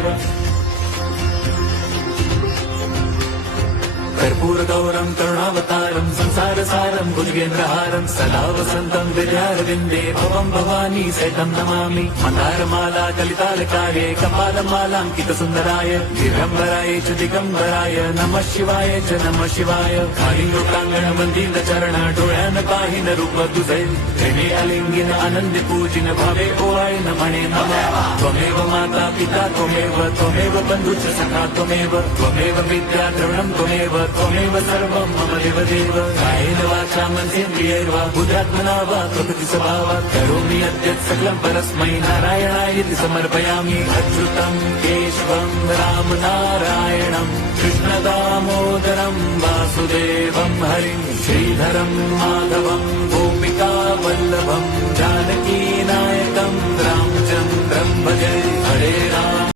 देव कर्पूरगौरं करुणावतारं संसारसारं भुजगेन्द्रहारं सदा वसन्तं विद्यारविन्दे भवं भवानी सहितं नमामि मन्दारमाला कलितालकारे कपालमालाङ्कितसुन्दराय दिगम्बराय च दिगम्बराय नमः शिवाय च नमः शिवाय कालिङ्गोटाङ्गणमन्दिरचरण डोळ्यान पाहिन रूप तुझे प्रेमे अलिंगिन आनंदे पूजिन भावे ओवाय नमणे नमः त्वमेव माता पिता त्वमेव बन्धुश्च सखा त्वमेव विद्या द्रवणं त्वमेव सर्वं मम देवदेव कायेन वाचा मनसेन्द्रियैर्वा बुद्ध्यात्मना वा प्रकृतिस्वभावात् करोमि यद्यत् सकलं परस्मै नारायणायेति समर्पयामि अच्युतं केशवं रामनारायणं कृष्णदामोदरं वासुदेवं हरिं श्रीधरं माधवं गोपिकावल्लभं जानकीनायकं रामचन्द्रं भजे हरे राम।